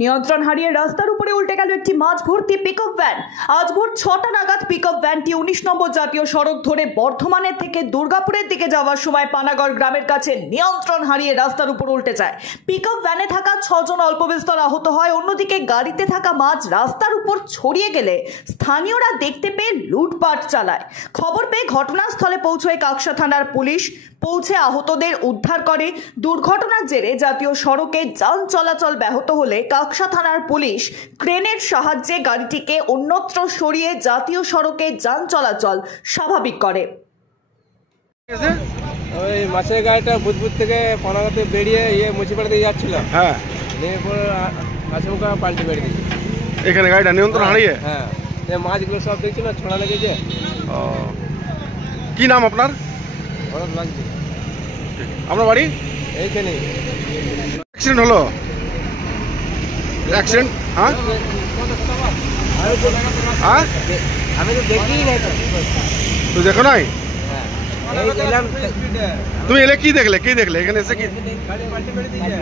নিয়ন্ত্রণ হারিয়ে রাস্তার উপরে উল্টে গেল একটি মাছ ভর্তি পিকআপ ভ্যান। আজ ভোর ৬টা নাগাদ পিকআপ ভ্যানটি ১৯ নম্বর জাতীয় সড়ক ধরে বর্ধমানের থেকে দুর্গাপুরের দিকে যাওয়ার সময় পানাগড় গ্রামের কাছে নিয়ন্ত্রণ হারিয়ে রাস্তার উপর উল্টে যায়। পিকআপ ভ্যানে থাকা ৬ জন অল্প বিস্তর আহত হয়। অন্যদিকে গাড়িতে থাকা মাছ রাস্তার উপর ছড়িয়ে গেলে স্থানীয়রা দেখতে পেয়ে লুটপাট চালায়। খবর পেয়ে ঘটনাস্থলে পৌঁছয় কাকসা থানার পুলিশ। পৌঁছে আহতদের উদ্ধার করে। দুর্ঘটনার জেরে জাতীয় সড়কে যান চলাচল ব্যাহত হলে কাকসা থানার পুলিশ ক্রেনের সাহায্যে গাড়িটিকে অন্যত্র সরিয়ে জাতীয় সড়কে যান চলাচল স্বাভাবিক করে। ওই মাছের গাড়িটা বুধবুদ থেকে পানাগড়তে বেরিয়ে মুচিপাড়া দিয়ে যাচ্ছিল। হ্যাঁ, এরপর আচমকা পাল্টে বেরিয়ে দিয়েছে। এখানে গাড়িটা নিয়ন্ত্রণ হারিয়ে হ্যাঁ, মাছগুলো সব দেখছিল ছড়া লেগেছে। কি নাম আপনার? আপনার বাড়ি এইখানে। অ্যাক্সিডেন্ট হলো? অ্যাক্সিডেন্ট? হ্যাঁ, আমি তো দেখিই নাই। তুই দেখো নাই? এলাম। তুমি এলে কি দেখলে? এখানে এসে কি গাড়ি পাল্টে বেরিয়ে দিয়েছে।